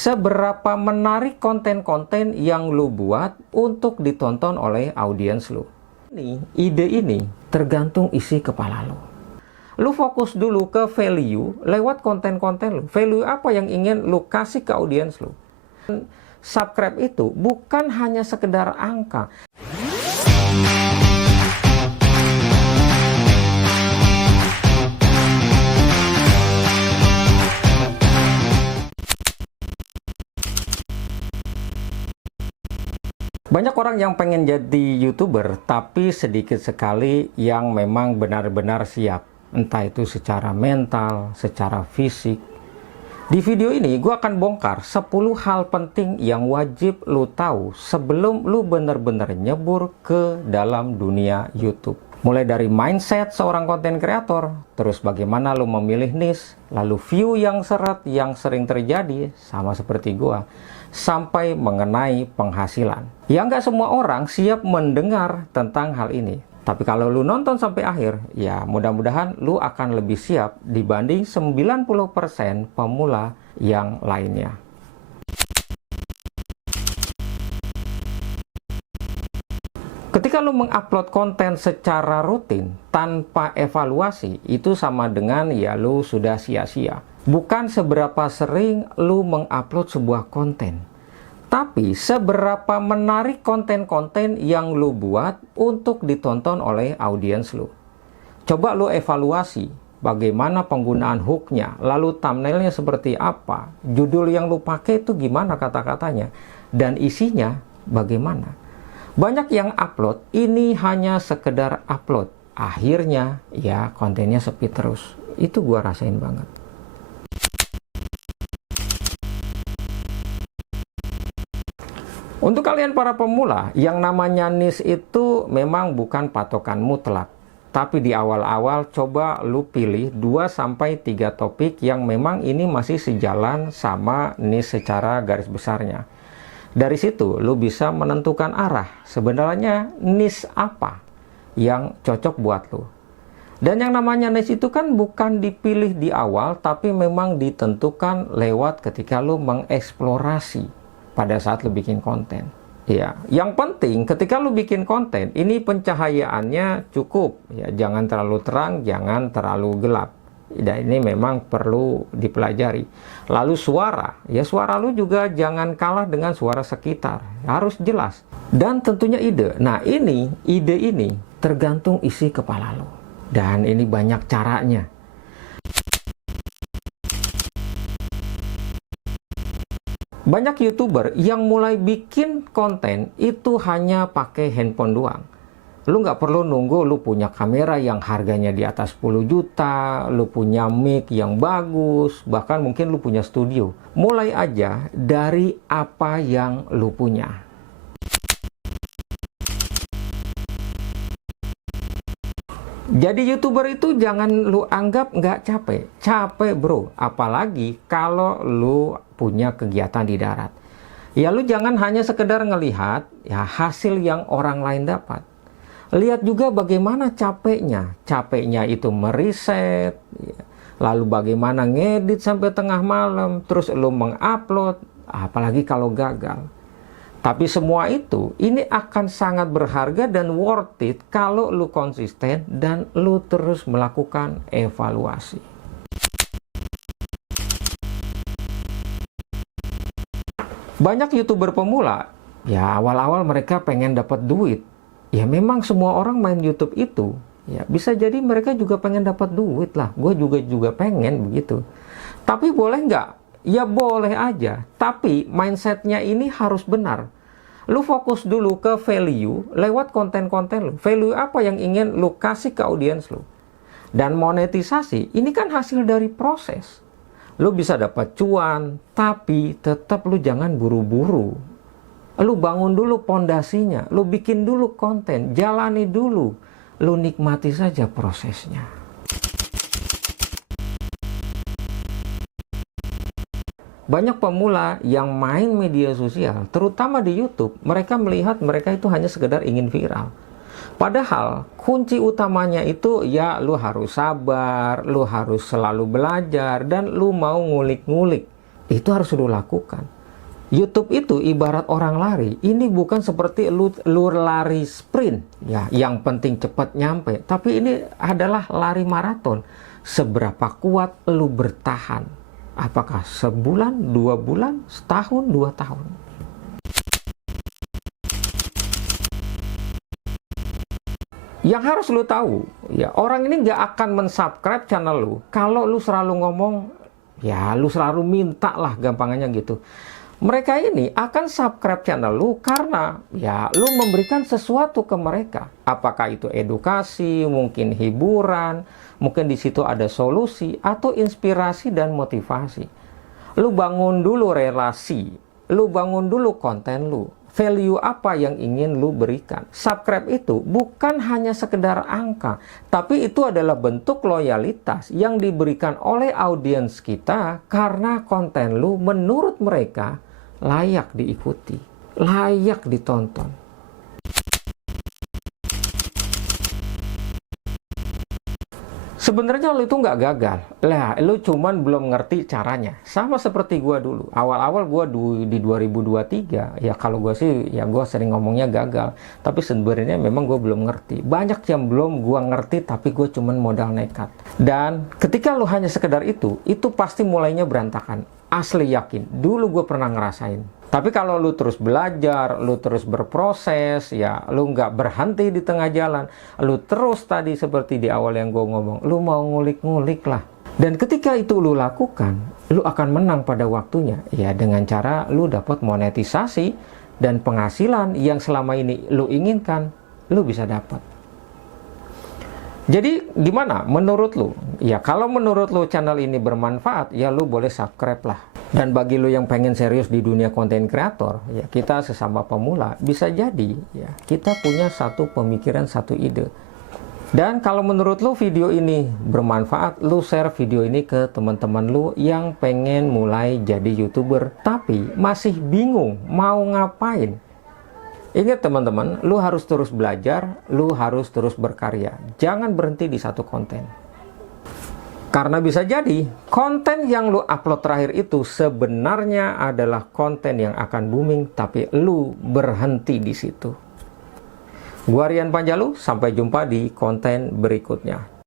Seberapa menarik konten-konten yang lu buat untuk ditonton oleh audiens lu. Ide ini tergantung isi kepala lu. Lu fokus dulu ke value lewat konten-konten lu. Value apa yang ingin lu kasih ke audiens lu. Subscribe itu bukan hanya sekedar angka. Banyak orang yang pengen jadi YouTuber, tapi sedikit sekali yang memang benar-benar siap. Entah itu secara mental, secara fisik. Di video ini gue akan bongkar 10 hal penting yang wajib lu tahu sebelum lu benar-benar nyebur ke dalam dunia YouTube. Mulai dari mindset seorang konten kreator, terus bagaimana lu memilih niche, lalu view yang seret yang sering terjadi, sama seperti gua, sampai mengenai penghasilan. Ya nggak semua orang siap mendengar tentang hal ini. Tapi kalau lu nonton sampai akhir, ya mudah-mudahan lu akan lebih siap dibanding 90% pemula yang lainnya. Ketika lu mengupload konten secara rutin tanpa evaluasi, itu sama dengan ya lu sudah sia-sia. Bukan seberapa sering lu mengupload sebuah konten, tapi seberapa menarik konten-konten yang lu buat untuk ditonton oleh audiens lu. Coba lu evaluasi bagaimana penggunaan hooknya, lalu thumbnailnya seperti apa, judul yang lu pakai itu gimana kata-katanya, dan isinya bagaimana. Banyak yang upload, ini hanya sekedar upload. Akhirnya, ya kontennya sepi terus. Itu gua rasain banget. Untuk kalian para pemula, yang namanya niche itu memang bukan patokan mutlak. Tapi di awal-awal coba lu pilih 2-3 topik yang memang ini masih sejalan sama niche secara garis besarnya. Dari situ lu bisa menentukan arah sebenarnya niche apa yang cocok buat lu. Dan yang namanya niche itu kan bukan dipilih di awal, tapi memang ditentukan lewat ketika lu mengeksplorasi pada saat lu bikin konten. Ya, yang penting ketika lu bikin konten ini pencahayaannya cukup, ya jangan terlalu terang, jangan terlalu gelap. Dan ini memang perlu dipelajari. Lalu suara, ya suara lu juga jangan kalah dengan suara sekitar, harus jelas. Dan tentunya ide. Nah ide ini tergantung isi kepala lu. Dan ini banyak caranya. Banyak YouTuber yang mulai bikin konten itu hanya pakai handphone doang. Lu nggak perlu nunggu lu punya kamera yang harganya di atas 10 juta, lu punya mic yang bagus, bahkan mungkin lu punya studio. Mulai aja dari apa yang lu punya. Jadi YouTuber itu jangan lu anggap nggak capek. Capek bro, apalagi kalau lu punya kegiatan di darat. Ya lu jangan hanya sekedar ngelihat ya hasil yang orang lain dapat. Lihat juga bagaimana capeknya. Capeknya itu meriset, lalu bagaimana ngedit sampai tengah malam, terus lu mengupload, apalagi kalau gagal. Tapi semua itu, ini akan sangat berharga dan worth it kalau lu konsisten dan lu terus melakukan evaluasi. Banyak YouTuber pemula, ya awal-awal mereka pengen dapat duit. Ya memang semua orang main YouTube itu, ya bisa jadi mereka juga pengen dapat duit lah. Gue juga pengen begitu. Tapi boleh nggak? Ya boleh aja. Tapi mindsetnya ini harus benar. Lu fokus dulu ke value lewat konten-konten lu. Value apa yang ingin lu kasih ke audiens lu. Dan monetisasi, ini kan hasil dari proses. Lu bisa dapat cuan, tapi tetap lu jangan buru-buru. Lu bangun dulu pondasinya, lu bikin dulu konten, jalani dulu, lu nikmati saja prosesnya. Banyak pemula yang main media sosial, terutama di YouTube, mereka melihat mereka itu hanya sekedar ingin viral. Padahal kunci utamanya itu ya lu harus sabar, lu harus selalu belajar, dan lu mau ngulik-ngulik. Itu harus lu lakukan. YouTube itu ibarat orang lari. Ini bukan seperti lu lari sprint, ya, yang penting cepat nyampe. Tapi ini adalah lari maraton. Seberapa kuat lu bertahan? Apakah sebulan, 2 bulan, setahun, 2 tahun? Yang harus lu tahu, ya, orang ini nggak akan mensubscribe channel lu kalau lu selalu ngomong, ya, lu selalu minta lah, gampangannya gitu. Mereka ini akan subscribe channel lu karena, ya, lu memberikan sesuatu ke mereka. Apakah itu edukasi, mungkin hiburan, mungkin di situ ada solusi atau inspirasi dan motivasi. Lu bangun dulu relasi, lu bangun dulu konten lu. Value apa yang ingin lu berikan. Subscribe itu bukan hanya sekedar angka, tapi itu adalah bentuk loyalitas yang diberikan oleh audiens kita karena konten lu menurut mereka layak diikuti, layak ditonton. Sebenarnya lu itu nggak gagal. Lah, lu cuman belum ngerti caranya. Sama seperti gua dulu. Awal-awal gua di 2023, ya kalau gua sih, ya gua sering ngomongnya gagal. Tapi sebenarnya memang gua belum ngerti. Banyak yang belum gua ngerti, tapi gua cuman modal nekat. Dan ketika lu hanya sekedar itu pasti mulainya berantakan. Asli yakin. Dulu gua pernah ngerasain. Tapi kalau lu terus belajar, lu terus berproses, ya, lu nggak berhenti di tengah jalan, lu terus tadi seperti di awal yang gue ngomong, lu mau ngulik-ngulik lah. Dan ketika itu lu lakukan, lu akan menang pada waktunya, ya, dengan cara lu dapat monetisasi dan penghasilan yang selama ini lu inginkan, lu bisa dapat. Jadi gimana menurut lu? Ya kalau menurut lu channel ini bermanfaat, ya lu boleh subscribe lah. Dan bagi lu yang pengen serius di dunia konten kreator, ya kita sesama pemula, bisa jadi ya kita punya satu pemikiran, satu ide. Dan kalau menurut lu video ini bermanfaat, lu share video ini ke teman-teman lu yang pengen mulai jadi YouTuber tapi masih bingung mau ngapain. Ingat teman-teman, lu harus terus belajar, lu harus terus berkarya. Jangan berhenti di satu konten. Karena bisa jadi, konten yang lu upload terakhir itu sebenarnya adalah konten yang akan booming, tapi lu berhenti di situ. Gua Rian Panjalu, sampai jumpa di konten berikutnya.